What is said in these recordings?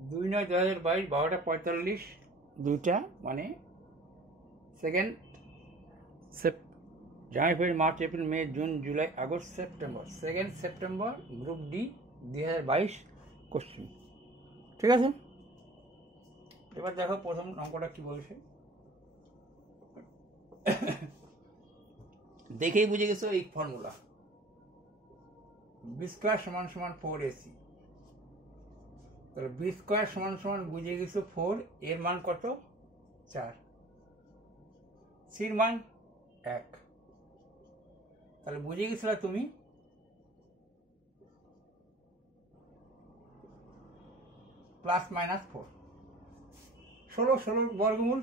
2/9/2022 12:45 দুইটা মানে সেকেন্ড জানুয়ারি February March April May June July August September 2 September group D 2022 question. ঠিক আছে, এবার দেখো প্রথম অঙ্কটা কি বলছে। দেখেই বুঝে গেছো এই ফর্মুলা বি স্কোয়ার সমান সমান 4ac। তাহলে বি স্কোয়ার সমান সমান বুঝে গেছো 4, এর মান কত 4, সির মান 1। তাহলে বুঝে গেছিল তুমি প্লাস মাইনাস 4, 16 বর্গমূল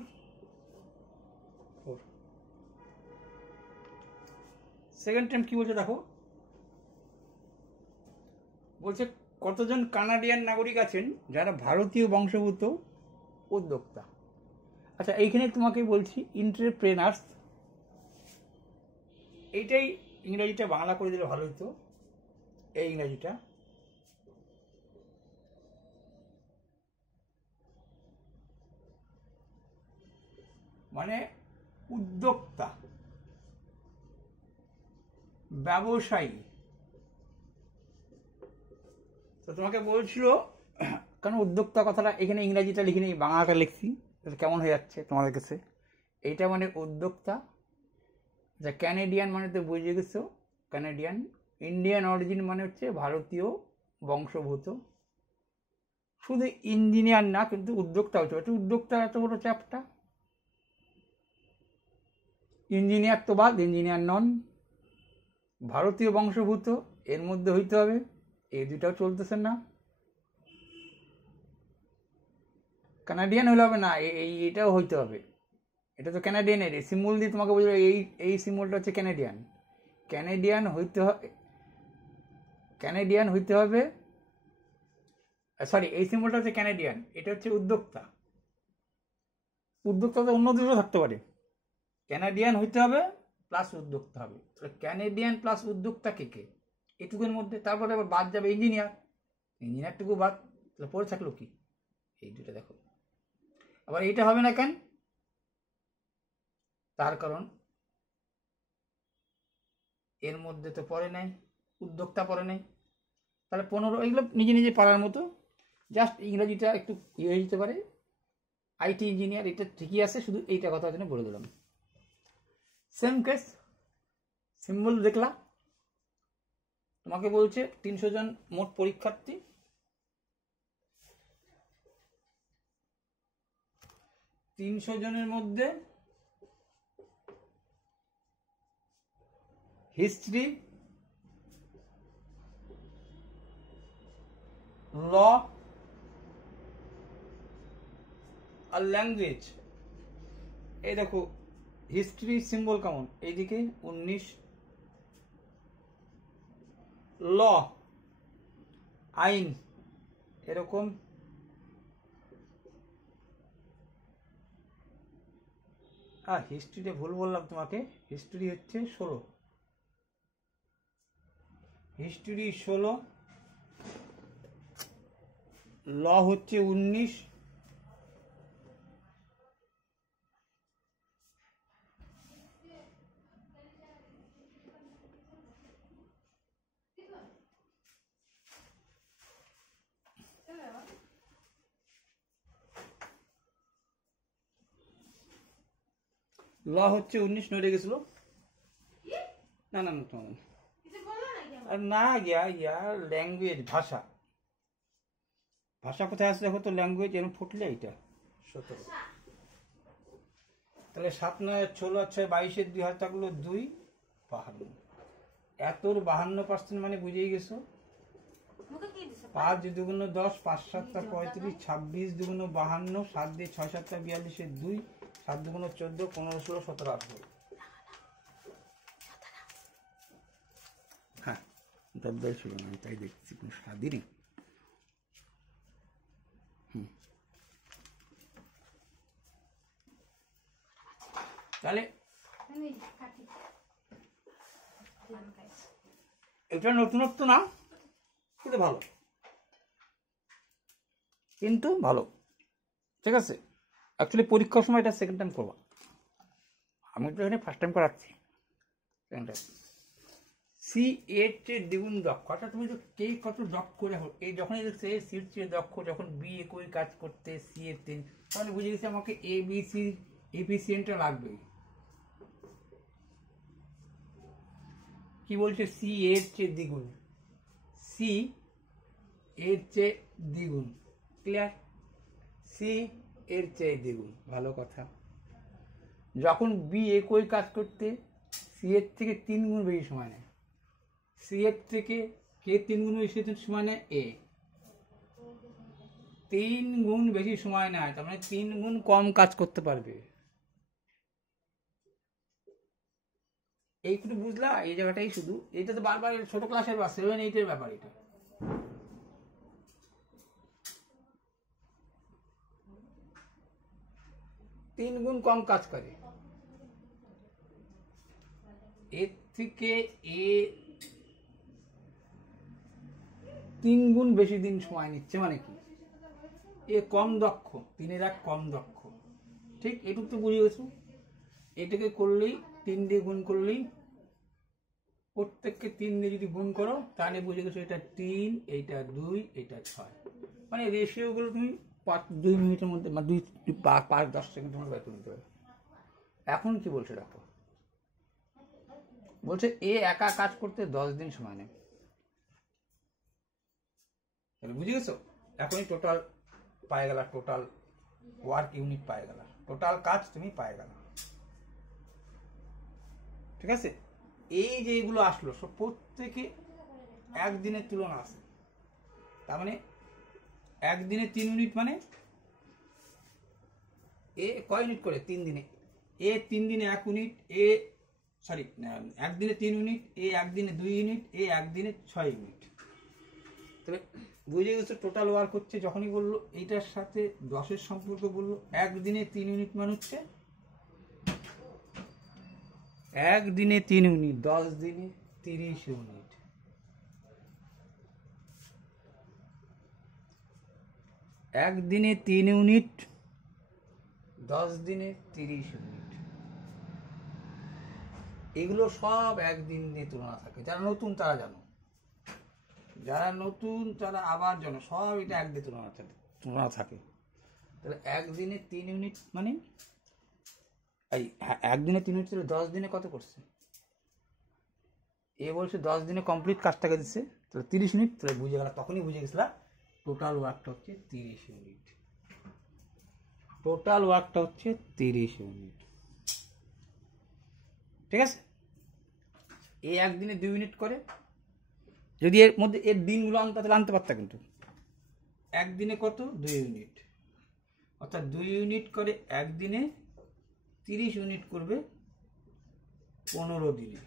4। সেকেন্ড টাইম কি বলছে দেখো, বলছে কতজন কানাডিয়ান নাগরিক আছেন যারা ভারতীয় বংশোদ্ভূত উদ্যোক্তা। আচ্ছা, এইখানে তোমাকে বলছি এন্টারপ্রেনার্স, এইটাই ইংরেজিটা বাংলা করে দিলে ভালো হতো। এই ইংরেজিটা মানে উদ্যোক্তা, ব্যবসায়ী। তো তোমাকে বলছিল কারণ উদ্যোক্তা কথাটা এখানে ইংরাজিটা লিখে নিই, বাংলাটা লিখছি, কেমন হয়ে যাচ্ছে তোমাদের কাছে। এইটা মানে উদ্যোক্তা, যা ক্যানেডিয়ান মানে তো বুঝে গেছো ক্যানেডিয়ান, ইন্ডিয়ান অরিজিন মানে হচ্ছে ভারতীয় বংশোদ্ভূত। শুধু ইঞ্জিনিয়ার না, কিন্তু উদ্যোক্তা হচ্ছে, এটা উদ্যোক্তা এত বড় চ্যাপটা। ইঞ্জিনিয়ার তো বাদ, ইঞ্জিনিয়ার নন, ভারতীয় বংশোদ্ভূত এর মধ্যে হইতে হবে, এই দুটাও চলতেছে না। কানাডিয়ান হলে হবে না, এটাও হইতে হবে, এটা তো ক্যানাডিয়ানের সিম্বল দিয়ে তোমাকে বলবো, এই সিম্বলটা হচ্ছে ক্যানাডিয়ান। ক্যানাডিয়ান হইতে হবে, সরি, এই সিম্বলটা হচ্ছে ক্যানাডিয়ান, এটা হচ্ছে উদ্যোক্তা। উদ্যোক্তা তো অন্য দেশও থাকতে পারে, ক্যানাডিয়ান হইতে হবে প্লাস উদ্যোক্তা হবে। ক্যানাডিয়ান প্লাস উদ্যোক্তা কে এটুকুর মধ্যে, তারপরে আবার বাদ যাবে ইঞ্জিনিয়ারটুকু বাদ, তাহলে পড়ে থাকলো কি এই দুটো। দেখো আবার এইটা হবে না কেন, তার কারণ এর মধ্যে তো পড়ে নাই, উদ্যোক্তা পড়ে নাই। তাহলে 15, এগুলো নিজে নিজে পারার মতো, জাস্ট ইংরেজিটা একটু ইয়ে হয়ে যেতে পারে। আইটি ইঞ্জিনিয়ার এটা ঠিকই আছে, শুধু এইটা কথা জন্য বলে দিলাম। সেম কেস, সিম্বল দেখলা, তোমাকে বলছে 300 জন মোট পরীক্ষার্থী, 300 জনের মধ্যে হিস্ট্রি, ল আর ল্যাঙ্গুয়েজ। এই দেখো হিস্ট্রি সিম্বল কেমন, এইদিকে 19, ল আইন এরকম, হিস্ট্রিতে ভুল বললাম তোমাকে, হিস্ট্রি হচ্ছে 16, হিস্ট্রি 16, ল হচ্ছে 19, ল হচ্ছে 19 নড়ে গেছিল, না না না তোমার আর না গিয়া ল্যাঙ্গুয়েজ, ভাষা, ভাষা কোথায় আছে দেখো তো, ল্যাঙ্গুয়েজ এরকম ফুটলে এইটা 17। তাহলে 7 9 16 6 22 2 হাত থাকলো 2 52, এতর 52% মানে বুঝেই গেছো। 5 2 10, 5 7 35, 26 2 52, 7 দিয়ে 6 7 42 2, 7 2 14, 15 16 17 18। হ্যাঁ, দরদার ছিল না, তাই দেখছি কোনো স্বাদই নেই। তাহলে এটা নতুনত্ব না, কিন্তু ভালো। কিন্তু ভালো, ঠিক আছে। অ্যাকচুয়ালি পরীক্ষার সময় এটা সেকেন্ড টাইম করবা, আমি তো এখানে ফার্স্ট টাইম করাচ্ছি। সেকেন্ড টাইম সি এর চেয়ে দ্বিগুণ দক্ষ, অর্থাৎ তুমি তো কে কত দক্ষ করে হোক, এই যখনই দেখছে সির চেয়ে দক্ষ, যখন বি একই কাজ করতে সি এর তিন, তাহলে বুঝে গেছে আমাকে এ বি সি এফিসিয়েন্টটা লাগবেই। কি বলছে? সি এর চেয়ে দ্বিগুণ, সি এর চেয়ে দ্বিগুণ, ক্লিয়ার? সি এর চেয়ে দ্বিগুণ, ভালো কথা। যখন বি একই কাজ করতে সি এর থেকে 3 গুণ বেশি সময় নেয়, সি এর থেকে কে 3 গুণ বেশি সময় নেয়? এ 3 গুণ বেশি সময় নেয়, তার মানে 3 গুণ কম কাজ করতে পারবে। এইটুকু বুঝলা? এই জায়গাটাই শুধু, এটা তো বারবার ছোট ক্লাসের বা 7-8 ব্যাপার, এটা 3 গুণ কম কাজ করে, এর থেকে এ 3 গুণ বেশি দিন সময় নিচ্ছে, মানে কি? এ কম দক্ষ, 3-1 কম দক্ষ, ঠিক? এটুকু তো বুঝে গেছো। এটাকে করলেই 3 দিয়ে গুণ করলেই, প্রত্যেককে 3 দিয়ে যদি গুণ করো তাহলে বুঝে গেছো এটা 3, এইটা 2, এটা 6, মানে রেশিওগুলো তুমি 2 মিনিটের মধ্যে, মানে 5-10 সেকেন্ডের মধ্যে বের নিতে পারবে। এখন কি বলছে দেখো, বলছে এ একা কাজ করতে 10 দিন সময় নেয়, বুঝে গেছো? এখনই টোটাল পায়ে গেল, টোটাল ওয়ার্ক ইউনিট পায়ে গেল, টোটাল কাজ তুমি পায়ে গেল, ঠিক আছে। এই যে এগুলো আসলো সব প্রত্যেকে একদিনের তুলনা আছে, তার মানে একদিনে 3 ইউনিট, মানে এ কয় ইউনিট করে? 3 দিনে এ 3 দিনে 1 ইউনিট, এ সরি একদিনে 3 ইউনিট, এ একদিনে 2 ইউনিট, এ একদিনে 6 ইউনিট। তবে বুঝে গেছো টোটাল ওয়ার্ক হচ্ছে, যখনই বললো এইটার সাথে 10-এর সম্পর্ক বললো, একদিনে 3 ইউনিট মানে হচ্ছে একদিনে 3 ইউনিট, 10 দিনে 30 ইউনিট। একদিনে 3 ইউনিট, 10 দিনে 30 ইউনিট, এগুলো সব একদিন নিয়ে তুলনা থাকে। যারা নতুন তারা জানো, যারা নতুন তারা আবার জানো, সব এটা একদিনে তুলনা থাকে। তাহলে একদিনে 3 ইউনিট মানে এই একদিনে 3 ইউনিট, 10 দিনে কত করছে? এ বলছে 10 দিনে কমপ্লিট কাজটাকে দিচ্ছে, তাহলে 30 ইউনিট। তাহলে বুঝে গেল, তখনই বুঝে গেছিলাম টোটাল ওয়ার্কটা হচ্ছে 30 ইউনিট, টোটাল ওয়ার্কটা হচ্ছে 30 ইউনিট, ঠিক আছে। এ একদিনে 2 ইউনিট করে, যদি এর মধ্যে এর দিনগুলো আনতে তাহলে আনতে পারতা, কিন্তু একদিনে কত? 2 ইউনিট, অর্থাৎ 2 ইউনিট করে একদিনে, 30 ইউনিট করবে 15 দিনে।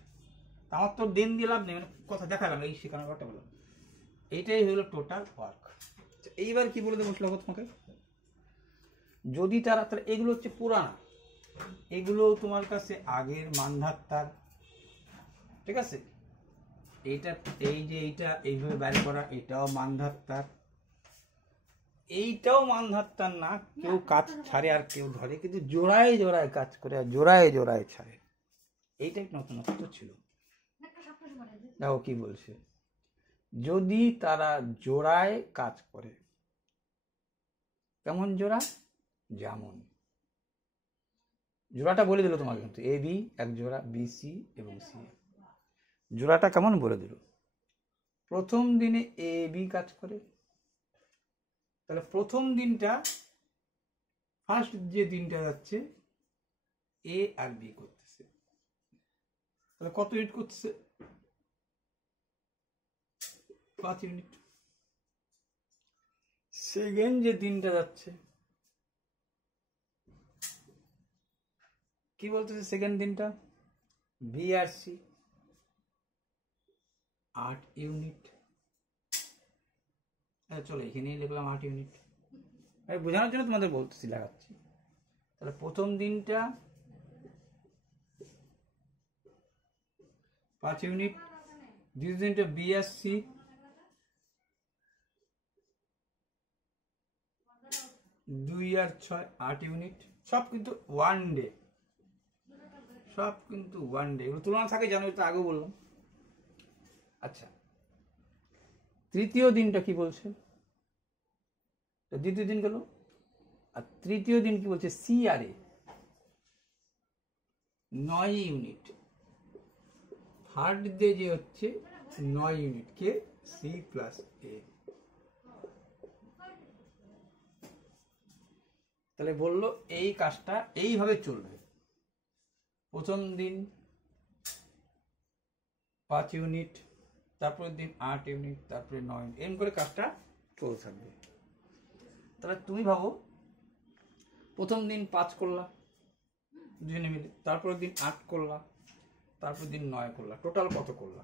আমার তো দিন দিয়ে লাভ নেই, মানে কথা দেখালাম, এই শেখানোর কথা বললাম, এইটাই হলো টোটাল ওয়ার্ক। এইবার কি বলে দেবো শ্লোক তোমাকে, যদি তারা, তাহলে এগুলো হচ্ছে পুরানা, এগুলো তোমার কাছে আগের মানধাত্তার, ঠিক আছে। এইটা, এই যে এইটা এইভাবে বের করা, এটাও মানধাত্তার, এইটাও মানধাত্তার না, কেউ কাজ ছাড়ে আর কেউ ধরে, কিন্তু জোড়ায় জোড়ায় কাজ করে আর জোড়ায় জোড়ায় ছাড়ে, এইটাই নতুনত্ব ছিল। দেখো কি বলছে, যদি তারা জোড়ায় কাজ করে, কেমন জোড়া? যেমন জোড়াটা বলে দিল তোমাকে, কিন্তু এ বি এক জোড়া, বি সি এবং সি, জোড়াটা কেমন বলে দিল। প্রথম দিনে এ বি কাজ করে, তাহলে প্রথম দিনটা, ফার্স্ট যে দিনটা যাচ্ছে এ আর বি করতেছে, তাহলে কত ইউনিট করতেছে? 5 ইউনিট। সেকেন্ড যে দিনটা যাচ্ছে কি বলতেছে? সেকেন্ড দিনটা বি আর সি 8 ইউনিট, চলো এখানেই লিখলাম 8 ইউনিট, বোঝানোর জন্য তোমাদের বলতেছি, লাগাচ্ছি। তাহলে প্রথম দিনটা 5 ইউনিট, দ্বিতীয় দিনটা বি আর সি 2 আর 6 8 ইউনিট, সব কিন্তু ওয়ান ডে, সব কিন্তু ওয়ান ডে। এগুলো তুলনা থাকে জানো, এটা আগেও বললাম। আচ্ছা, তৃতীয় দিনটা কি বলছে? তো দ্বিতীয় দিন গেল, আর তৃতীয় দিন কি বলছে? সি আর এ 9 ইউনিট। থার্ড ডে যে হচ্ছে 9 ইউনিট, কে? সি প্লাস এ। তাহলে বললো এই কাজটা এইভাবে চলবে। প্রথম দিন 5 ইউনিট, তারপরের দিন 8 ইউনিট, তারপরে 9 ইউনিট, এরকম করে কাজটা চলতে থাকবে। তাহলে তুমি ভাবো, প্রথম দিন 5 করলা দুজনে মিলে, তারপরের দিন 8 করলা, তারপর দিন 9 করলা, টোটাল কত করলা?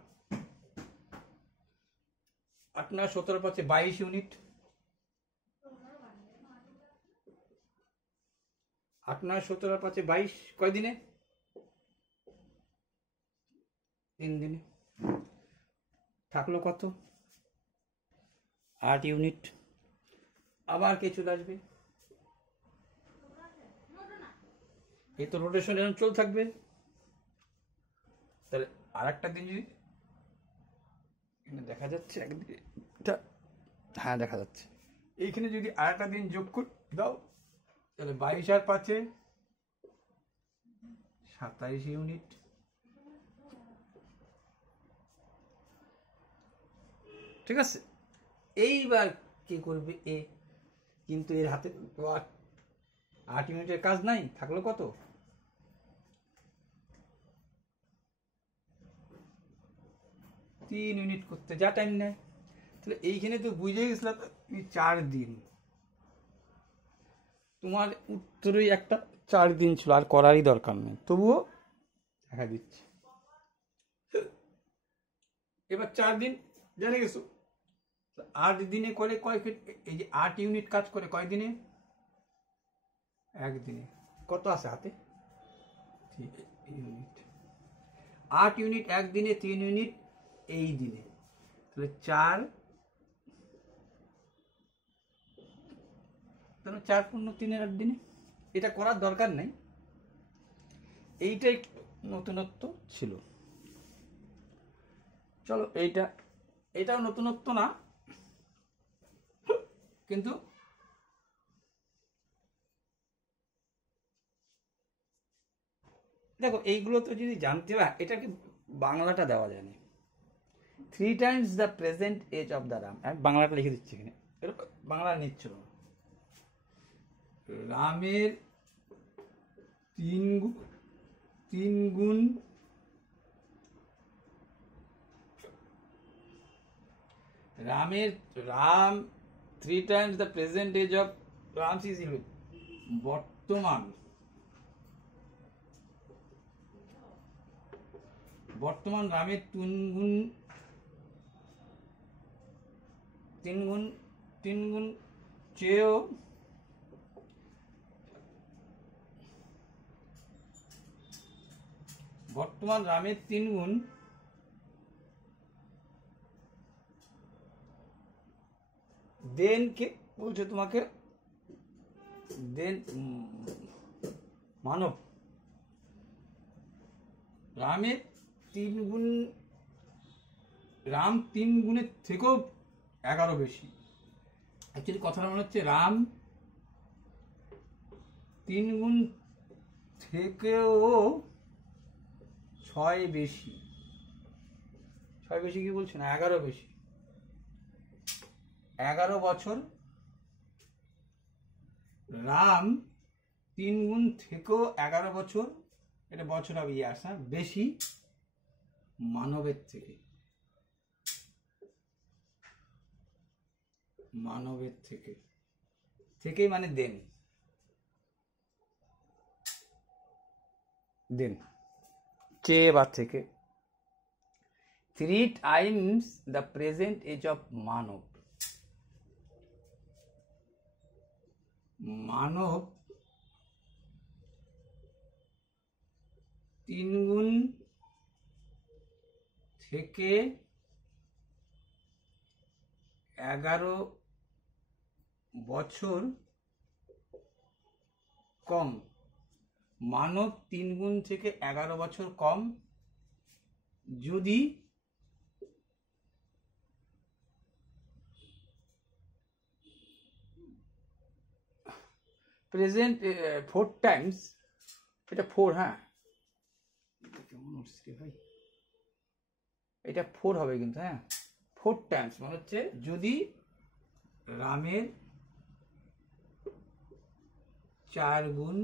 8 9 17 5 22 ইউনিট। 8 9 17 5 22, কয় দিনে? 3 দিনে। থাকলো কত? 8 ইউনিট। আবার কে চলে আসবে? এই তো রোটেশন এরকম চলতে থাকবে। তাহলে আর একটা দিন যদি এখানে দেখা যাচ্ছে, একদিকে হ্যাঁ দেখা যাচ্ছে, এইখানে যদি আর একটা দিন যোগ করে দাও, তাহলে 22 আর 5 27 ইউনিট। ঠিক আছে, এইবার কি করবে? এ কিন্তু এর হাতে 8 ইউনিটের কাজ নাই, থাকলো কত? 3 ইউনিট করতে যা টাইম নেয়। তাহলে এইখানে তো বুঝে গেছিলাম 4 দিন, তোমার উত্তরেই একটা 4 দিন ছিল, আর করারই দরকার নেই, তবুও দেখা দিচ্ছে। এবার 4 দিন জেনে গেছো, 8 দিনে করে কয়, এই যে 8 ইউনিট কাজ করে কয় দিনে? 1 দিনে। কত আছে হাতে? 3 ইউনিট। 8 ইউনিট 1 দিনে, 3 ইউনিট এই দিনে, তাহলে 4, তাহলে 4 পূর্ণ 3 8 দিনে। এটা করার দরকার নেই, এইটাই নতুনত্ব ছিল। চলো এটাও নতুনত্ব না, কিন্তু দেখো এইগুলো তো যদি জানতে হয়, এটা কি বাংলাটা দেওয়া যায়নি। 3 times the present age of the ram, বাংলাটা লিখে দিচ্ছি এখানে, বাংলা নিচ্ছিল না। রামের 3 গুণ Ram 3 times the present age of Ram is বর্তমান রামের 3 গুণ চেয়েও বর্তমান রামের 3 গুণ দেন কে বলছে তোমাকে? দেন মানব। রামের 3 গুণ, রাম 3 গুণের থেকেও 11 বেশি। অ্যাকচুয়ালি কথাটা মনে হচ্ছে রাম 3 গুণ থেকেও 6 বেশি। 6 বেশি কি বলছে না, 11 বেশি। 11 বছর রাম 3 গুণ থেকেও 11 বছর, এটা বছর হবে ইয়ার্স, বেশি মানবের থেকে। মানবের থেকে মানে দেন কে বা থেকে। 3 times the present age of মানব। মানব 3 গুণ থেকে 11 বছর কম, মানব 3 গুণ থেকে 11 বছর কম যদি প্রেজেন্ট 4 টাইমস, এটা 4, হ্যাঁ কেমন হচ্ছে ভাই, এটা 4 হবে কিন্তু, হ্যাঁ 4 টাইমস মানে হচ্ছে যদি রামের 4 গুণ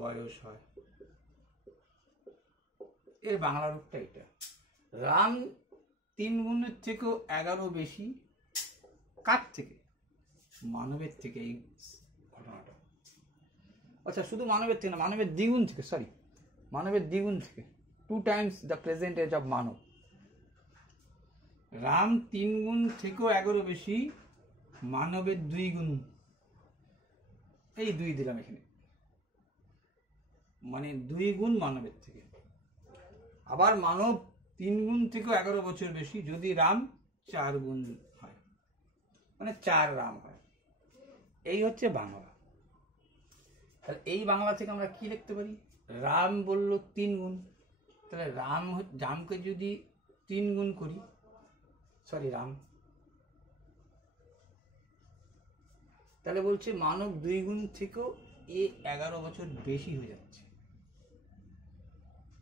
বয়স হয়। এর বাংলা রূপটা এটা। রাম 3 গুণের থেকেও 11 বেশি, কার থেকে? মানবের থেকে। এই ঘটনাটা, আচ্ছা শুধু মানবের থেকে না, মানবের দ্বিগুণ থেকে, সরি মানবের দ্বিগুণ থেকে, 2 times the present age of Manab. Ram 3 গুণ থেকেও 11 বেশি, মানবের 2 গুণ, এই 2 দিলাম এখানে, মানে 2 গুণ মানবের থেকে। আবার মানব 3 গুণ থেকেও 11 বছর বেশি যদি রাম 4 গুণ হয়, মানে 4 রাম হয়। এই হচ্ছে বাংলা। তাহলে এই বাংলা থেকে আমরা কি লিখতে পারি? রাম বলল 3 গুণ, তাহলে রামকে যদি 3 গুণ করি, সরি রাম, তাহলে বলছে মানব 2 গুণ থেকেও 11 বছর বেশি হয়ে যাচ্ছে।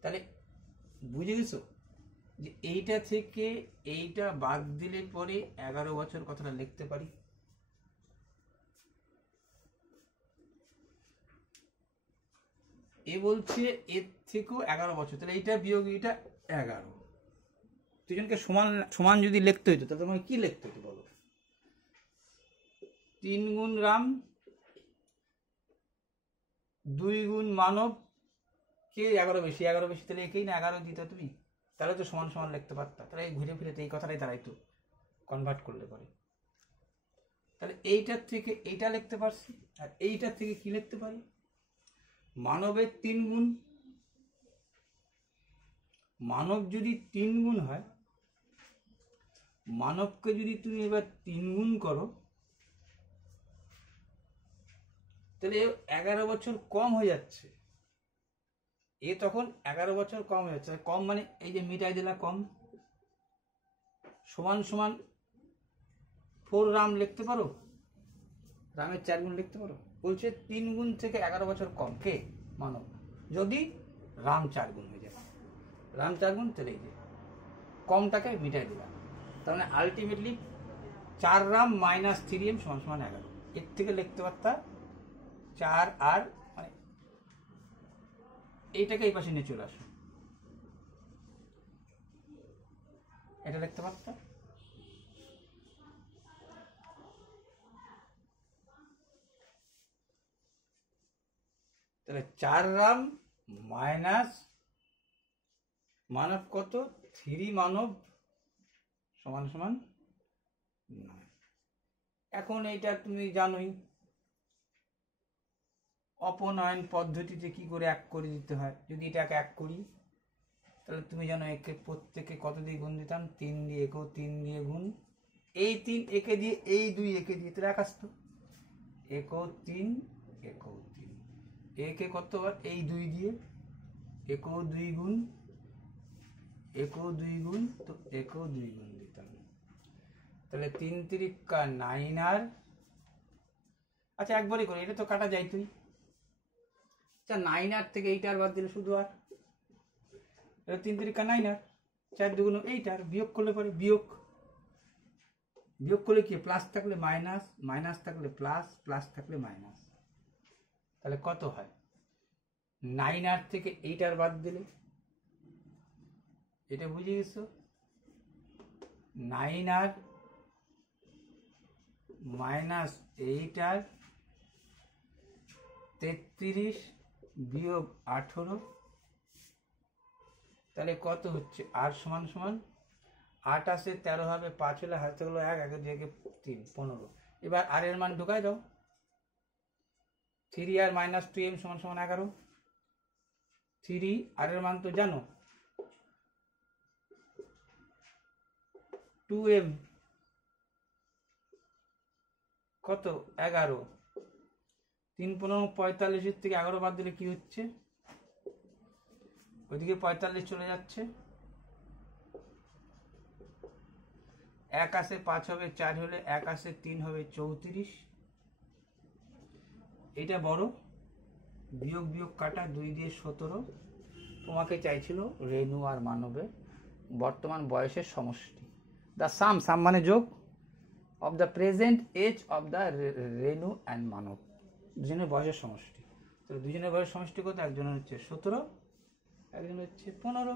তাহলে বুঝে গেছো যে এইটা থেকে এইটা বাদ দিলে পরে 11 বছর কথাটা লিখতে পারি। এ বলছে এর থেকেও 11 বছর, তাহলে এইটা বিয়োগ এইটা 11, দুজনকে সমান সমান যদি লিখতে হইতো তাহলে তোমাকে কি লিখতে হতো বলো? 3 গুণ রাম, 2 গুণ মানব, কে 11 বেশি? 11 বেশি, তাহলে একেই না 11 দিত তুমি, তাহলে তো সমান সমান লিখতে পারতা। তাহলে ঘুরে ফিরে এই কথাটাই দাঁড়াইতো কনভার্ট করলে পরে। তাহলে এইটার থেকে এইটা লিখতে পারছি, আর এইটার থেকে কি লিখতে পারি? মানবের 3 গুণ, মানব যদি 3 গুণ হয়, মানবকে যদি তুমি এবার 3 গুণ করো, তাহলে 11 বছর কম হয়ে যাচ্ছে। এ তখন 11 বছর কম হয়ে যাচ্ছে। কম মানে এই যে মিটাই দিলা কম, সমান সমান 4 রাম লিখতে পারো, রামের 4 গুণ লিখতে পারো। বলছে 3 গুণ থেকে 11 বছর কম, কে? মানব, যদি রাম 4 গুণ হয়ে যায়। রাম 4 গুণ, তাহলে এই যে কমটাকে মিটাই দিলাম। তার মানে আলটিমেটলি 4 রাম মাইনাস 3m সমান সমান 11। এর থেকে লিখতে পারতা 4 আর, মানে এইটাকে এই পাশে নিয়ে চলে আসো, এটা লিখতে পারতা। তাহলে 4 রাম মাইনাস মানব কত? 3 মানব সমান সমান 9। এখন এইটা তুমি জানোই অপনয়ন পদ্ধতিতে কি করে 1 করে দিতে হয়। যদি এটাকে 1 করি, তাহলে তুমি জানো একে প্রত্যেকে কত দিয়ে গুণ দিতাম? 3 দিয়ে। একেও 3 দিয়ে গুণ, এই 3 একে দিয়ে, এই 2 একে দিয়ে, তাহলে 1 আসতো। একেও 3, একেও 3, একে কতবার? এই 2 দিয়ে, একেও 2 গুণ, একেও 2 গুণ, তো একেও 2 গুণ দিতাম। তাহলে 3 3 9 আর, আচ্ছা একবারই করি, এটা তো কাটা যায় তুই। আচ্ছা 9 আর থেকে 8 আর বাদ দিলে শুধু আর, এটা 3 3 9 আর, 4 2 8 আর, বিয়োগ করলে পরে বিয়োগ, বিয়োগ করলে কি? প্লাস থাকলে মাইনাস, মাইনাস থাকলে প্লাস, প্লাস থাকলে মাইনাস, তাহলে কত হয়? 9 আর থেকে 8 আর বাদ দিলে, এটা বুঝে গেছো? 9 আর মাইনাস 8 আর 33 বিয়োগ 18, তাহলে কত হচ্ছে? আর সমান সমান 8 আসে 13 হবে, 5 হলে হাতে হলো 1, 1 2 3 15। এবার আর এর মান ঢুকাই দাও, 3 আর মাইনাস 2m সমান সমান 11। 3 আর এর মান তো জানো, 2m কত? 11। 3 15 45 থেকে 11 বাদ দিলে কি হচ্ছে, ওইদিকে 45 চলে যাচ্ছে, 1 আসে 5 হবে 4 হলে, 1 আসে 3 হবে 34। এটা বড়, বিয়োগ বিয়োগ কাটা 2 দিয়ে 17। তোমাকে চাইছিল রেণু আর মানবের বর্তমান বয়সের সমষ্টি, দ্য সাম, সাম মানে যোগ, of the present age of the Renu and Manab, দুজনের বয়সের সমষ্টি। তো দুজনের বয়সের সমষ্টি কত, একজনের হচ্ছে 17, একজন হচ্ছে 15।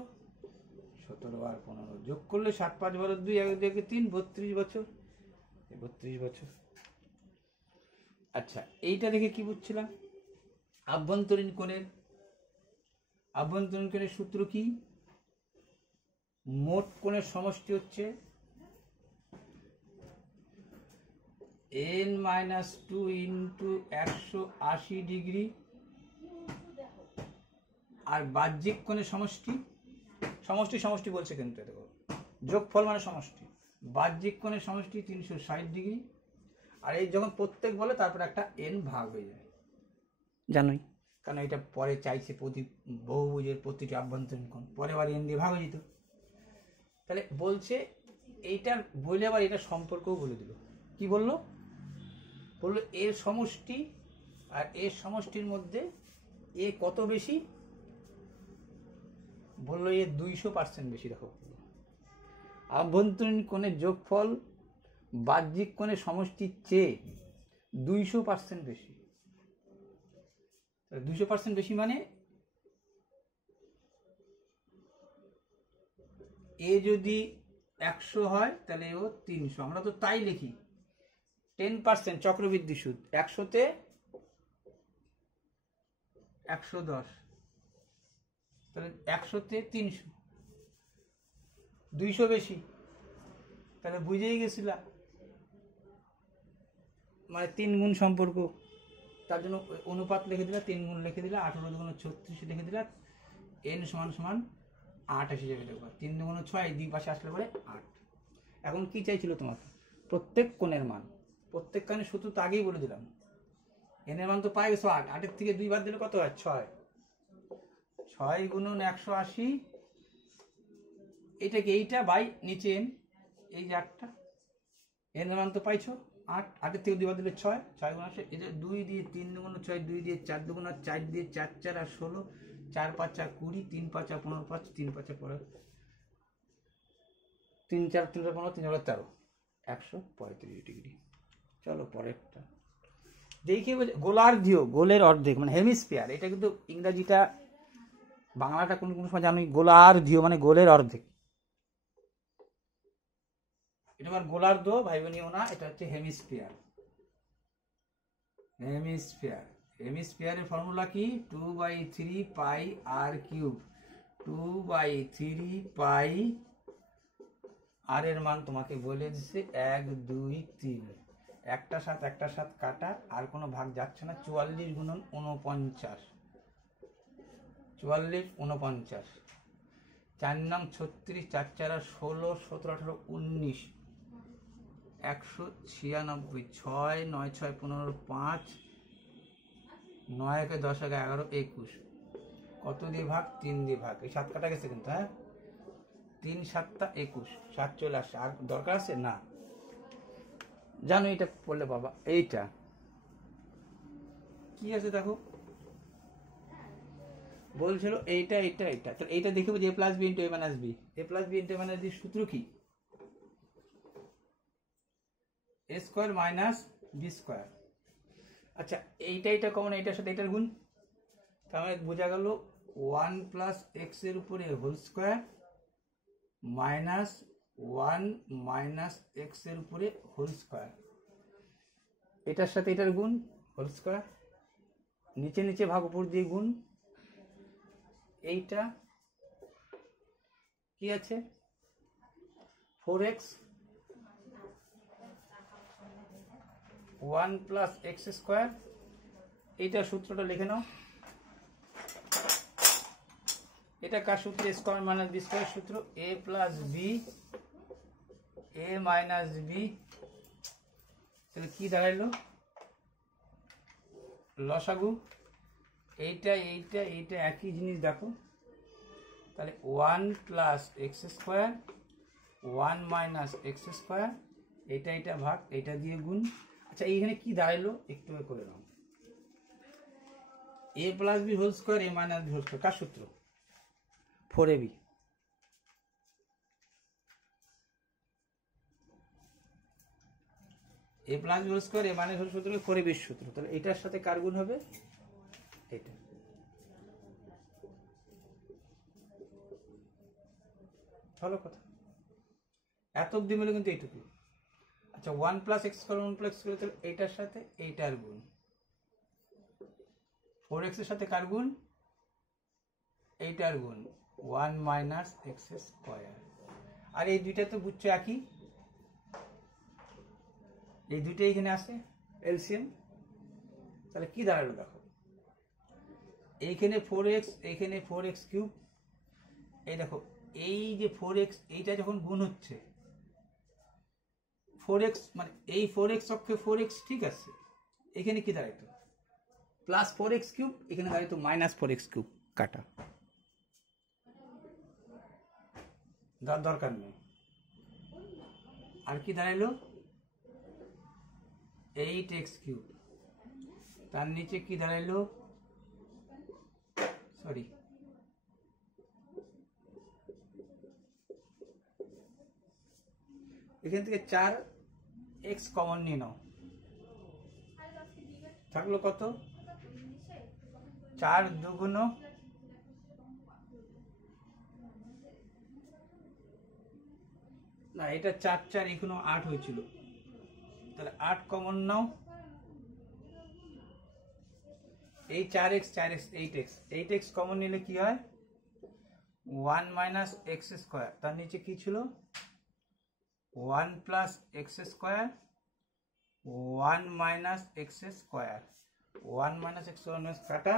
17 আর 15 যোগ করলে 7 5 12 2 1 2 3 32 বছর, 32 বছর। আচ্ছা, এইটা দেখে কি বুঝছিলাম, আভ্যন্তরীণ কোণের সূত্র কি, মোট কোণের সমষ্টি হচ্ছে n-2 ইন্টু 180 ডিগ্রি, আর বাহ্যিক কোণের সমষ্টি বলছে কিন্তু, দেখো যোগফল মানে সমষ্টি, বাহ্যিক কোণের সমষ্টি 360 ডিগ্রি। আর এই যখন প্রত্যেক বলে তারপর একটা n ভাগ হয়ে যায়, জানোই, কারণ এটা পরে চাইছে বহুভুজের প্রতিটি আভ্যন্তরীণ কোণ, পরে আবার n দিয়ে ভাগ হয়ে যেত। তাহলে বলছে এইটার বলে আবার এটা সম্পর্কও বলে দিল। কি বললো এর সমষ্টি আর এর সমষ্টির মধ্যে এ কত বেশি, বললো এ 200% বেশি। দেখো, আভ্যন্তরীণ কোণের যোগফল বাহ্যিক কোণের সমষ্টির চেয়ে 200% বেশি। 200% বেশি মানে এ যদি 100 হয় তাহলে ও 300, আমরা তো তাই লিখি 10% চক্রবৃদ্ধি সুদ, 100-তে 110, তাহলে 100-তে 300, 200 বেশি, তাহলে বুঝেই গেছিলা মানে 3 গুণ সম্পর্ক। তার জন্য অনুপাত লিখে দিলা, 3 গুণ লিখে দিলা, 18 দুগুণ 36 লিখে দিলা, n সমান সমান 8 হিসেবে লিখবা, 3 দুগুণ 6, এই দুই পাশে আসলে পরে 8। এখন কি চাইছিল তোমাকে, প্রত্যেক কোণের মান, প্রত্যেক কোণের সূত্র তো আগেই বলে দিলাম, n এর মান তো পাই গেছো 8, 8 থেকে 2 বাদ দিলে কত হয়, 6, 6 গুণন 180, এটাকে এইটা বাই নিচে n, এই যে 8টা, n এর মান তো পাইছো 8, 8 থেকে 2 বাদ দিলে 6, 6 গুণ 8, এটা 2 দিয়ে 3 দুগুণ 6, 2 দিয়ে 4 দুগুণ 4 দিয়ে 4 4 আর 16, 4 5 আর 20, 3 5 আর 15 5, 3 5 আর 15, 3 4 3 15, 3 13, 135 ডিগ্রি। চলো পরেরটা দেখি, গোলার্ধীয়, গোলের অর্ধেক মানে হেমিস্ফিয়ার, এটা কিন্তু ইংরাজিটা বাংলাটা কোন কোন সময় জানি, গোলার্ধীয় মানে গোলের অর্ধেক, এটা আবার গোলার্ধ ভাইবনীয় না, এটা হচ্ছে হেমিস্ফিয়ার। হেমিস্ফিয়ারের ফর্মুলা কি, 2/3 পাই r কিউব, 2/3 পাই আর এর মান তোমাকে বলে দিচ্ছে 1 2 3, একটা সাত কাটা, আর কোনো ভাগ যাচ্ছে না, 44 গুণন 49, 44 49, 4 নং 36, 4 4 16, 17 18 19, 196, 6 9 6 15 5, 9 1 10 11 21, কত দিয়ে ভাগ, 3 দিয়ে ভাগ, এই 7 কাটা গেছে কিন্তু, হ্যাঁ 3 7 21, 7 চলে আসছে, আর দরকার আছে না, জানো এটা পড়লে বাবা। এইটা কি আছে দেখো, বলছিল এইটা এইটা এইটা, তাহলে এইটা দেখে বুঝি a plus B into a minus B, a plus B into a minus B সূত্র কি, a square minus B square. আচ্ছা, এইটা কমন, এইটার সাথে এটার গুণ, তার মানে বোঝা গেল 1 প্লাস এক্স এর উপরে whole square minus 1 minus X এর উপরে হোল স্কোয়ার, এটার সাথে এটার গুণ হোল স্কোয়ার, নিচে নিচে ভাগ উপর দিয়ে গুণ, এইটা কি আছে 4x 1 প্লাস এক্স স্কোয়ার, এইটা সূত্রটা লিখে নাও, এটা কার সূত্র, স্কোয়ার মাইনাস বি স্কোয়ার সূত্র, a plus B a minus B, তাহলে কি দাঁড়াইলো লসাগু এইটা এইটা এইটা একই জিনিস দেখো, তাহলে 1 plus x square 1 minus x square, এটা এটা ভাগ এটা দিয়ে গুণ। আচ্ছা এইখানে কি দাঁড়াইলো একটু করে নাও, এ প্লাস বি হোল স্কোয়ার এ মাইনাস বি হোল স্কোয়ার, কার সূত্র? 4ab। এ প্লাস বি হোল স্কোয়ার এ মাইনাস হোল সূত্র 4ab সূত্র, তাহলে এটার সাথে কার গুণ হবে? এটা। ভালো কথা, এত অব্দি মিলে কিন্তু এইটুকু। আচ্ছা 1 plus x square 1 plus square, তাহলে এইটার সাথে এইটার গুণ, 4x এর সাথে কার গুণ? এইটার গুণ 1 মাইনাস এক্স স্কোয়ার। আর এই দুইটা তো বুঝছো একই, এই দুইটা এখানে আসে এলসিএম, তাহলে কি দাঁড়ালো দেখো, এইখানে 4x এইখানে 4x কিউব, এই দেখো এই যে 4x এইটা যখন গুণ হচ্ছে 4x মানে এই 4x অক্ষে 4x ঠিক আছে, এখানে কি দাঁড়াইতো প্লাস 4x কিউব, এখানে দাঁড়াইতো মাইনাস 4x কিউব, কাটা দরকার নেই। আর কি দাঁড়াইলো 8x কিউব, তার নিচে কি দাঁড়াইলো, সরি এখান থেকে 4x কমন নিয়ে নাও, থাকলো কত 4 দুগুণ না, এটা 4 4 এখনো 8 হয়েছিল, তাহলে 8 কমন নাও, এই 4x 4x 8x 8x common নিলে কি হয় 1 মাইনাস এক্স স্কোয়ার, তার নিচে কি ছিল 1 plus x square 1 minus x square, 1 minus x square কাটা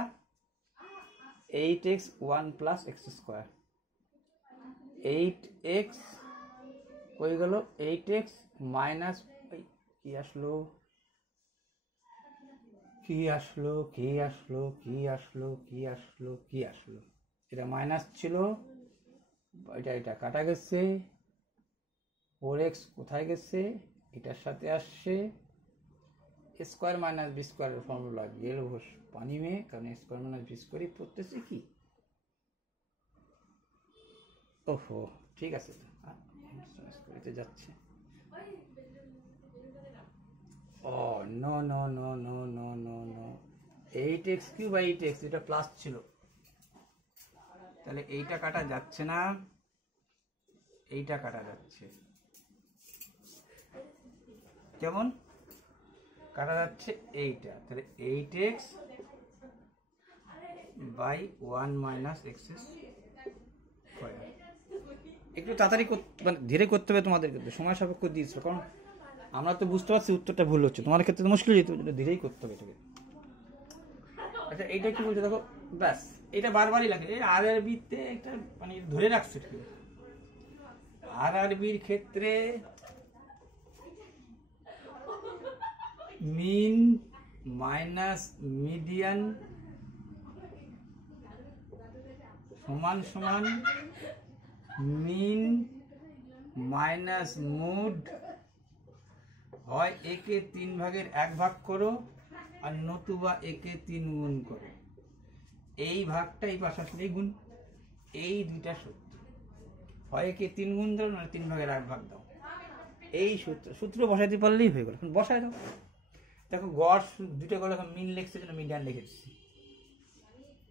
8x 1 plus x square, 8x হয়ে গেল 8x মাইনাস কি আসলো কি আসলো কি আসলো কি আসলো কি আসলো কি আসলো, এটা মাইনাস ছিল, এটা এটা কাটা গেছে, 4x কোথায় গেছে এটার সাথে আসছে, স্কোয়ার মাইনাস বি স্কোয়ারের ফর্মুলা গেল ঘোষ পানি में, কারণ স্কোয়ার মাইনাস বি স্কোয়ারই পড়তেছে কি। ওহো ঠিক আছে তো যাচ্ছে, oh no no no no no no no 8x cube 8x, এটা প্লাস ছিল, তাহলে এইটা কাটা যাচ্ছে না, এইটা কাটা যাচ্ছে, কেমন কাটা যাচ্ছে এইটা, তাহলে 8x by 1 minus x square. একটু তাড়াতাড়ি মানে ধীরে করতে হবে তোমাদের ক্ষেত্রে, সময় সাপেক্ষ দিয়েছো, কারণ আমরা তো বুঝতে পারছি উত্তরটা ভুল হচ্ছে, তোমার ক্ষেত্রে মুশকিল যেত, ধীরেই করতে হবে এটাকে। আচ্ছা এইটা কি বলছে দেখো, ব্যাস এটা বারবারই লাগে, এই আরআরবিতে একটা মানে ধরে রাখছে, আরআরবির ক্ষেত্রে মিন মাইনাস মিডিয়ান সমান সমান মিন মাইনাস মুড, হয় একে 3 ভাগের 1 ভাগ করো আর নতুবা একে 3 গুণ করো, এই ভাগটা এই পাশে আসলে গুণ, এই দুইটা সূত্র, হয় একে 3 গুণ দাও না 3 ভাগের 1 ভাগ দাও, এই সূত্র বসাইতে পারলেই হয়ে গেল, বসাই দাও। দেখো গড় দুটো গড় মিন লেখছে জন্য মিডিয়ান লিখে দিচ্ছি,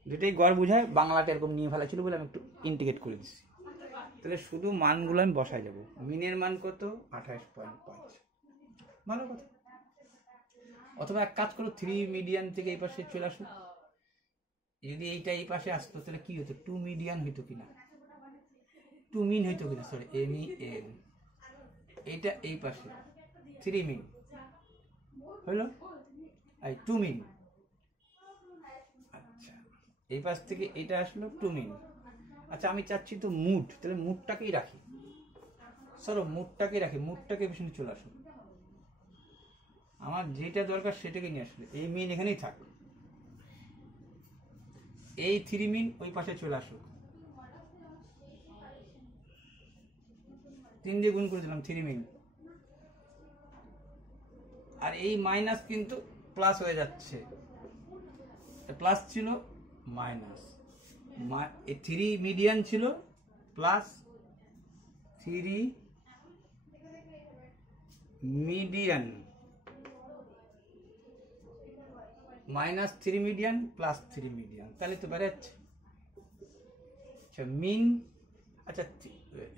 দুটোই গড় বোঝায়, বাংলাটা এরকম নিয়ে ফেলা ছিল বলে আমি একটু ইন্টিগ্রেট করে দিচ্ছি, তাহলে শুধু মানগুলো আমি বসাই যাব, মিনের মান কত 28.5, ভালো কথা। অথবা এক কাজ করো 3 মিডিয়ান থেকে এই পাশে চলে আসো, যদি এইটা এই পাশে আসতো তাহলে কি হতো 2 মিডিয়ান হইতো কিনা, 2 মিন হইতো কিনা, সরি MEN, এইটা এই পাশে 3 মিন হইলো, এই 2 মিন, আচ্ছা এই পাশ থেকে এটা আসলো 2 মিন। আচ্ছা আমি চাচ্ছি তো মুড, তাহলে মুডটাকেই রাখি, চলো মুডটাকে রাখি, মুডটাকে পিছনে চলে আসো, আমার যেটা দরকার সেটাকে নিয়ে আসলে এই মিন এখানেই থাক, এই 3 মিন ওই পাশে চলে আসুক, 3 দিয়ে গুণ করে দিলাম 3 মিন, আর এই মাইনাস কিন্তু প্লাস হয়ে যাচ্ছে, প্লাস ছিল মাইনাস, 3 মিডিয়ান ছিল plus 3 median minus 3 median plus 3 median, তাহলে তো বেড়ে যাচ্ছে। আচ্ছা মিন, আচ্ছা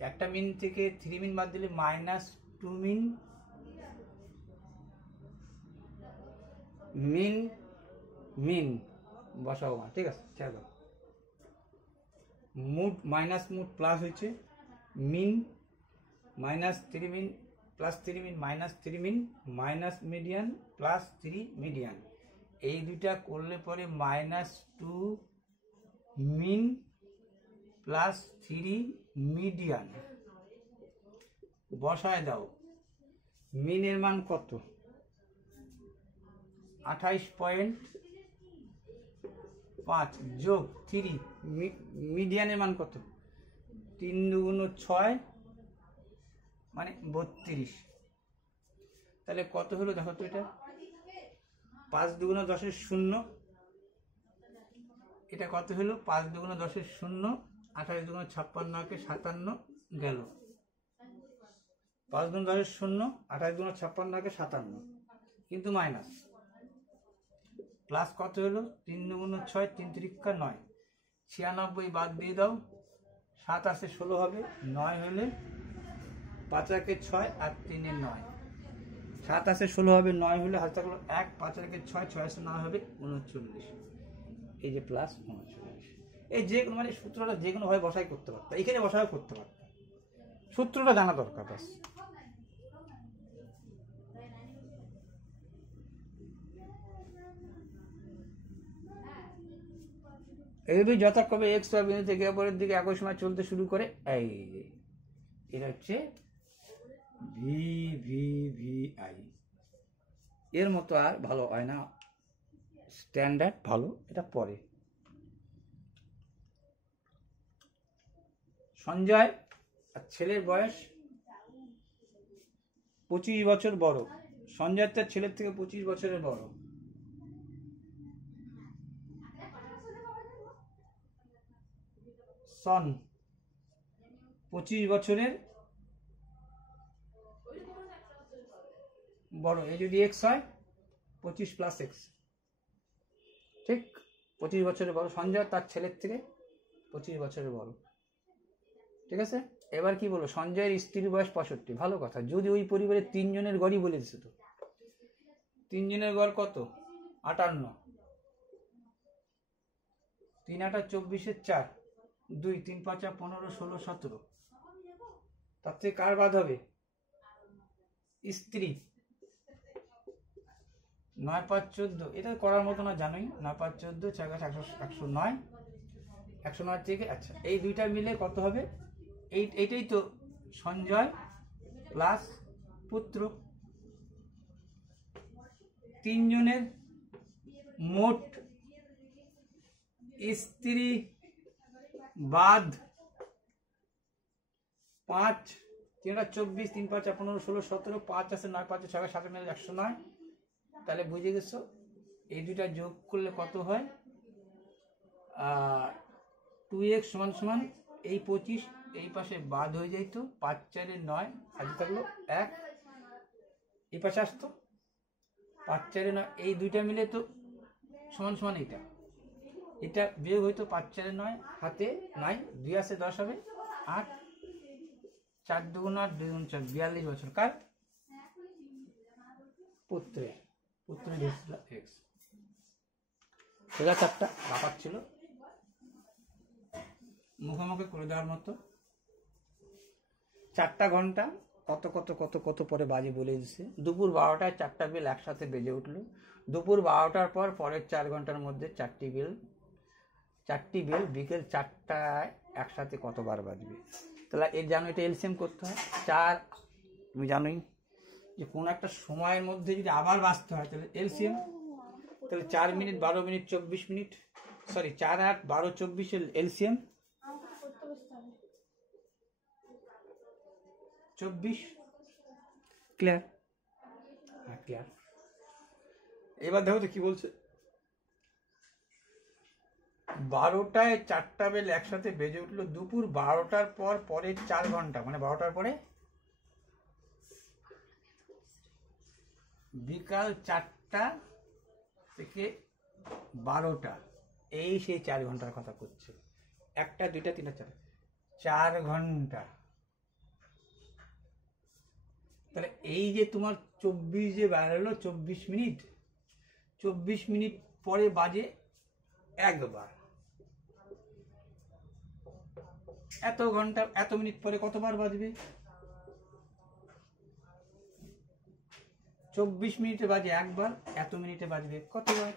একটা মিন থেকে 3 মিন বাদ দিলে -2 মিন, মিন মিন বসাও, ঠিক আছে চলো, মুড মাইনাস মুড প্লাস হয়েছে, mean -3 mean plus 3 mean -3 mean minus median plus 3 median, এই দুইটা করলে পরে -2 মিন প্লাস 3 মিডিয়ান বসায় দাও। মিনের মান কত? 28.5 যোগ 3, মিডিয়ানের মান কত? 3 দুগুণ 6 মানে 32, তাহলে কত হলো দেখো তো, এটা 5 দুগুণ 10 0, এটা কত হলো 5 দুগুণ 10 0, 28 দুগুণ 56 কে 57 গেল, 5 দুগুণ 10 0, 28 দুগুণ 56 কে 57, কিন্তু মাইনাস, প্লাস কত হলো 3 দুগুণ 6, 3 3 9, 96 বাদ দিয়ে দাও, 7 আছে 16 হবে, 9 হলে 5 কে 6 আর 3 এ 9, 7 আছে 16 হবে, 9 হলে হাতে থাকলো 1, 5 কে 6, 6 আছে 9 হবে 39, এই যে প্লাস 39, এই যে কোনো মানে সূত্রটা যে কোনো ভাবে বসাই করতে পারতো, এখানে বসাই করতে পারতো, সূত্রটা জানা দরকার বাস। এইভাবে যথাক্রমে এক্স ওয়াই বিন্দু থেকে অপরের দিকে একই সময় চলতে শুরু করে, এই যে এটা হচ্ছে ভি ভি ভি আই, এর মতো আর ভালো হয় না, স্ট্যান্ডার্ড ভালো, এটা পরে। সঞ্জয় আর ছেলের বয়স 25 বছর বড়, সঞ্জয় তার ছেলের থেকে 25 বছরের বড়, সন 25 বছরের বড়, এই যদি এক্স হয় 25 প্লাস এক্স, ঠিক 25 বছরের বড়, সঞ্জয় তার ছেলের থেকে 25 বছরের বড়, ঠিক আছে। এবার কি বলো, সঞ্জয়ের স্ত্রীর বয়স 65, ভালো কথা, যদি ওই পরিবারে 3 জনের গড়ই বলে দিচ্ছে, তো 3 জনের গড় কত? 58, 3 8 24 4, 2 3 5 15 16 17, তার থেকে কার বাদ হবে? স্ত্রী। 9 5 14, এটা করার মতো না জানোই, 9 5 14 4 109, 109 থেকে, আচ্ছা এই দুইটা মিলে কত হবে? এইটাই তো সঞ্জয় প্লাস পুত্র, 3 জনের মোট স্ত্রী বাদ 5, 3 24 3 5 15 16 17, 5 আছে 9 5 6 7 109, তাহলে বুঝে গেছো এই দুইটা যোগ করলে কত হয়? 2x সমান সমান এই 25 এই পাশে বাদ হয়ে যাইতো, 5 4 9, আজ থাকলো 1, এই পাশে আসতো 5 4 9, এই দুইটা মিলে তো সমান সমান এইটা, এটা বিয়োগ হইতো 5 4 9, হাতে 9, 2 আছে 10 হবে 8, 4 2 8 2 4, 42 বছর, কার? পুত্রের, পুত্রের দিয়েছিল এক্স, সোজা চারটা ব্যাপার ছিল, মুখোমুখি করে দেওয়ার মতো। 4টা ঘন্টা কত কত কত কত পরে বাজে বলে দিচ্ছে, দুপুর 12টায় 4টা বেল একসাথে বেজে উঠলো, দুপুর 12টার পর পরের 4 ঘন্টার মধ্যে 4টি বেল বিকেল 4টায় একসাথে কতবার বাজবে? তাহলে এর জানো, এটা এলসিএম করতে হয়, 4, তুমি জানোই যে কোনো একটা সময়ের মধ্যে যদি আবার বাঁচতে হয় তাহলে এলসিএম, তাহলে 4 minute 12 minute 24 minute, sorry 4 8 12 24 LCM 24 clear? হ্যাঁ ক্লিয়ার। এবার দেখো তো কি বলছে, 12টায় 4টা বেল একসাথে বেজে উঠলো দুপুর 12টার পর পরের 4 ঘন্টা, মানে 12টার পরে বিকাল 4টা থেকে 12টা, এই সেই 4 ঘন্টার কথা করছে। 1টা 2টা 3টা 4 ঘন্টা। তাহলে এই যে তোমার 24 যে বেরোলো 24 মিনিট, 24 মিনিট পরে বাজে একবার, এত ঘন্টা এত মিনিট পরে কতবার বাজবে? 24 মিনিটে বাজে একবার, এত মিনিটে বাজবে কতবার?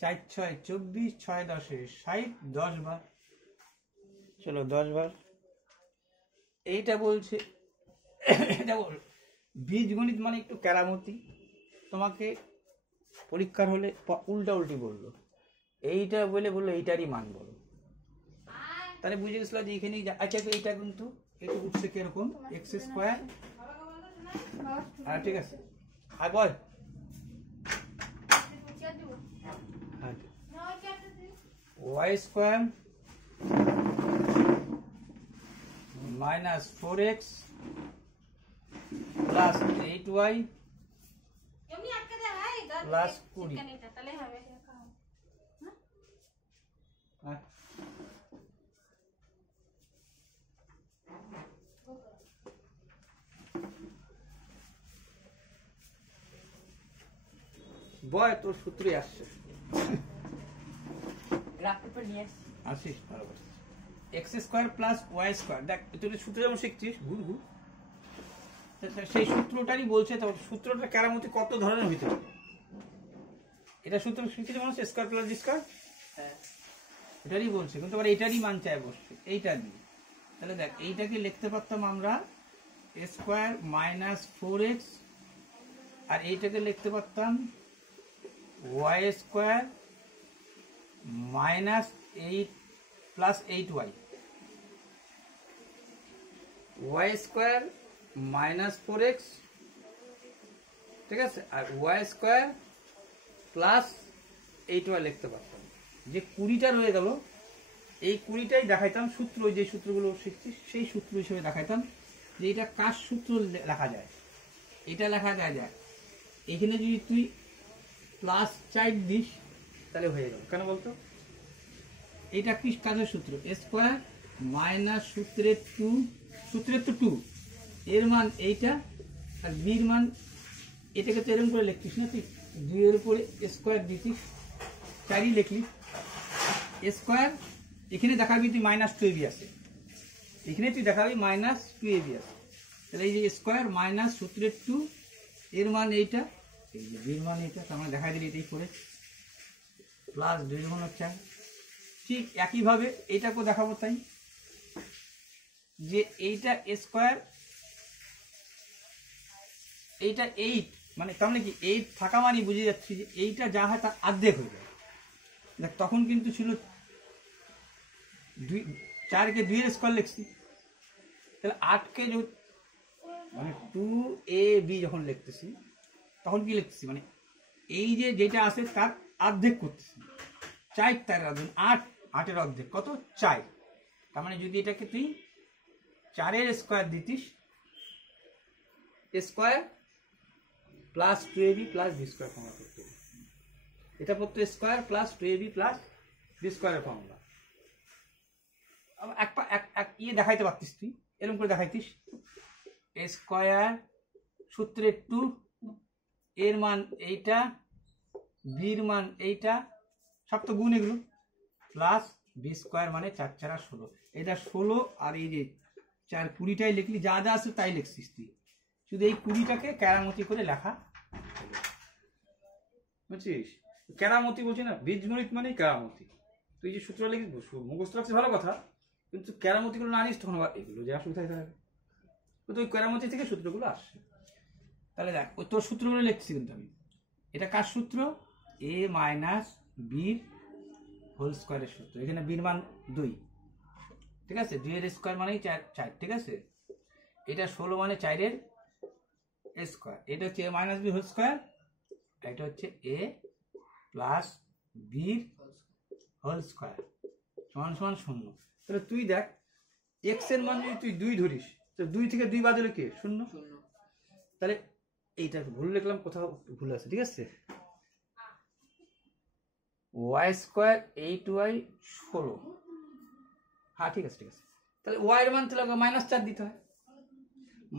4 6 24, 6 10 60, 10 বার। চলো 10 বার। এইটা বলছে, এটা বল বীজগণিত মানে একটু কেরামতি। তোমাকে পরীক্ষার হলে উল্টা উল্টি বললো, এইটা বললো এইটারই মান বলো, তাহলে বুঝে গেছিল যে এখানে। আচ্ছা তো এইটা কিন্তু একটু উঠছে কিরকম, এক্স স্কোয়ার, ঠিক আছে, আর বল y square minus 4x plus 8y plus 20। বয় তোর সূত্রে আসছে, আসিস বরাবর। X square plus y square, দেখ তুই সূত্র যেমন শিখছিস ঘুর ঘুর, সেই সূত্রটারই বলছে। তো সূত্রটা কেরামতি কত ধরনের হইতে পারে, এটা সূত্র শিখছিস মানুষ স্কোয়ার প্লাস জি স্কোয়ার, এটারই বলছে, কিন্তু আবার এটারই মান চাই অবশ্যই এইটা দিয়ে। তাহলে দেখ এইটাকে লিখতে পারতাম আমরা স্কোয়ার মাইনাস 4x, আর এইটাকে লিখতে পারতাম Y square minus 8 plus 8y, Y square minus 4x, ঠিক আছে, আর ওয়াই স্কোয়ার প্লাস 8y লিখতে পারতাম। যে 20টা রয়ে গেল, এই 20টাই দেখাইতাম সূত্র, যে সূত্রগুলো শিখছিস সেই সূত্র হিসেবে দেখাইতাম যে এটা কার সূত্র লেখা যায়, এটা লেখা যায়। এখানে যদি তুই প্লাস 4 দিস তাহলে হয়ে গেল। কেন বলতো, এটা কি কাজের সূত্র, স্কোয়ার মাইনাস সূত্রের 2, সূত্রের তো 2, এর মান এইটা, আর বির মান এটাকে তো এরকম করে লিখতিস না, তুই 2 এর উপরে স্কোয়ার দিতিস, 4ই লিখলি স্কোয়ার, এখানে দেখাবি তুই মাইনাস 2ab আছে, এখানে তুই দেখাবি মাইনাস 2ab আছে। তাহলে এই যে স্কোয়ার মাইনাস সূত্রের 2, এর মান এইটা, এই যে বির মান এইটা, তার মানে দেখা দিলি এটাই করে প্লাস 2 গুণ 4। ঠিক একইভাবে এইটাকেও দেখাবো, তাই যে এইটা স্কোয়ার, এইটা 8, মানে তার মানে কি 8 থাকা মানে বুঝে যাচ্ছি যে এইটা যা হয় তার অর্ধেক হয়ে যায়। দেখ তখন কিন্তু ছিল 4কে 2 এর স্কোয়ার লিখছি, তাহলে 8কে মানে 2ab যখন লিখতেছি তখন কি লিখতেছি, মানে এই যে যেটা আছে তার অর্ধেক করতেছি, 4 তার 8, 8-এর অর্ধেক কত 4। তার মানে যদি এটাকে তুই 4-এর স্কোয়ার দিতিস, স্কোয়ার প্লাস 2ab প্লাস বি স্কোয়ার ফর্মুলা করতে, এটা পড়তো স্কোয়ার প্লাস 2ab প্লাস বি স্কোয়ারের ফর্মুলা। এক ইয়ে দেখাইতে পারতিস তুই, এরকম করে দেখাইতিস স্কোয়ার সূত্রের 2, এর মান এইটা, বির মান এইটা, সব তো গুণ এগুলো, প্লাস বি স্কোয়ার মানে 4 4 16, এটা 16, আর এই যে 4 20টাই লিখলি, যা যা আছে তাই লিখছিস তুই, শুধু এই 20টাকে কেরামতি করে লেখা, বুঝছিস? কেরামতি বলছি না, বীজগণিত মানেই কেরামতি। তুই যে সূত্র লিখবি মুখস্থ রাখছিস ভালো কথা, কিন্তু কেরামতিগুলো না জানিস তখন আবার এগুলো যে অসুবিধায় থাকবে, তো ওই কেরামতি থেকে সূত্রগুলো আসছে। তাহলে দেখ ওই তোর সূত্রগুলো লিখছি কিন্তু আমি, এটা কার সূত্র, a মাইনাস বির হোল স্কোয়ারের সূত্র। এখানে বির মান 2, ঠিক আছে, 2 এর স্কোয়ার মানেই 4, ঠিক আছে। এটা 16 মানে 4 এর স্কোয়ার। এটা হচ্ছে a minus b whole square, এটা হচ্ছে a প্লাস বির হোল স্কোয়ার সমান সমান 0। তাহলে তুই দেখ এক্স এর মান যদি তুই 2 ধরিস, তো 2 থেকে 2 বাদ হলে কি 0। তাহলে এইটা ভুল লিখলাম, কোথাও ভুল আছে, ঠিক আছে। ওয়াই স্কোয়ার 8y 16, হ্যাঁ ঠিক আছে ঠিক আছে। তাহলে ওয়াই এর মান তাহলে -4 দিতে হয়,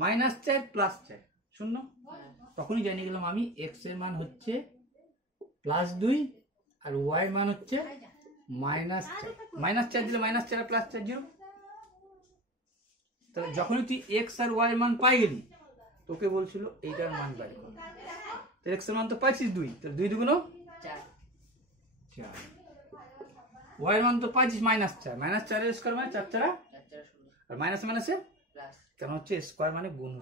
-4 প্লাস 4 0। তখনই জানিয়ে গেলাম আমি এক্স এর মান হচ্ছে +2 আর ওয়াই এর মান হচ্ছে -4 দিলে -4 আর +4 0। তাহলে যখনই তুই এক্স আর ওয়াই এর মান পাই গেলি, তোকে বলছিল এইটার মান বের কর। তাহলে এক্স এর মান তো পাইছিস 2, তাহলে 2 দুগুণ 4, ওয়াই এর মান তো পাইছিস -4 এর স্কয়ার মানে 4 4 আর মাইনাস মাইনাসে প্লাস, কারণ হচ্ছে স্কয়ার মানে গুণ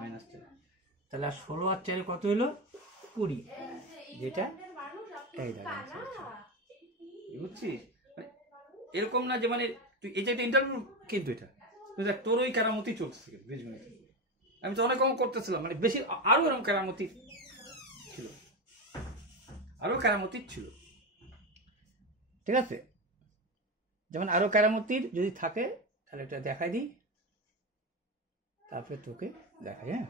-4। তাহলে 16 আর 4 কত হলো 20, যেটা এই দাঁড়াচ্ছে, বুঝছিস। এরকম না যে মানে তুই এটা একটা ইন্টারভিউ, কিন্তু এটা তুই দেখ তোর ওই কেরামতি চলছে বীজগণিত। আমি তো অনেক কম করতেছিলাম, মানে বেশি আরো এরকম কেরামতি ছিল, আরো কেরামতি ছিল, ঠিক আছে। যেমন আরো কেরামতির যদি থাকে তাহলে এটা দেখাই দিই, তারপরে তোকে দেখাই। হ্যাঁ,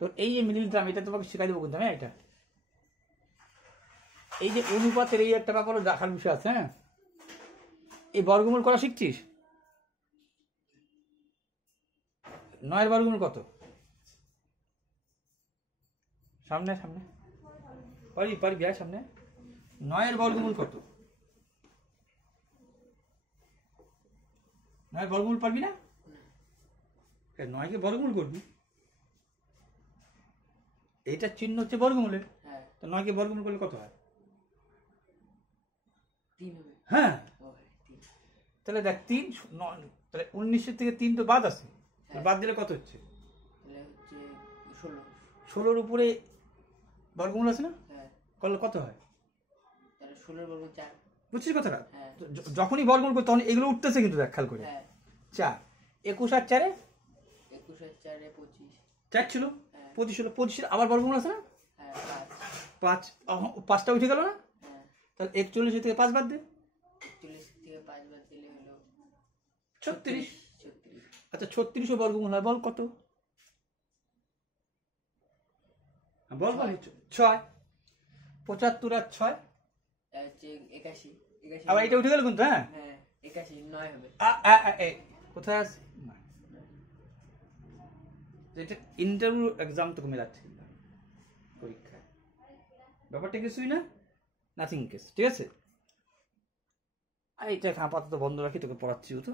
তো এই যে মিডিল টার্ম, এটা তোমাকে শেখাই দেবো কিন্তু হ্যাঁ। এটা এই যে অনুপাতের এই একটা ব্যাপারও দেখার বিষয় আছে। হ্যাঁ, এই বর্গমূল করা শিখছিস? 9 এর বর্গমূল কত? সামনে সামনে পারবি সামনে। 9 এর বর্গমূল কত? 9 এর বর্গমূল পারবি না? 9 কে বর্গমূল করবি, এইটার চিহ্ন হচ্ছে বর্গমূলের। তো 9 কে বর্গমূল করলে কত হয়? 3 হবে। হ্যাঁ, তাহলে দেখ 3, তাহলে 19 থেকে 3 তো বাদ আছে, বাদ দিলে কত হচ্ছে? 16 এর উপরে বর্গমূল আছে না, করলে কত হয়? 16 বর্গমূল 4। বুঝছিস কথাটা? যখনই বর্গমূল করি তখন এগুলো উঠতেছে কিন্তু, দেখ খেয়াল করে। 4, 21 আর 4 25, 4 ছিল 25 হলো, 25 আবার বর্গমূল আছে না 5, 5টা উঠে গেল না। তাহলে 41 থেকে 5 বাদ দে, 41 থেকে 5 বাদ দিলে হলো 36। আচ্ছা 36 বর্গমূল হয়, বল কত? বল বল 6, 75 আর 6 81। আবার এটা উঠে গেল কিন্তু। হ্যাঁ 81, 9 হবে। কোথায় আছে? এটা ইন্টারভিউ এক্সাম তোকে মেলাচ্ছে পরীক্ষা, ব্যাপারটা কিছুই না, নাথিং কেস, ঠিক আছে। আর এইটা আপাতত বন্ধ রাখি, তোকে পড়াচ্ছি তো।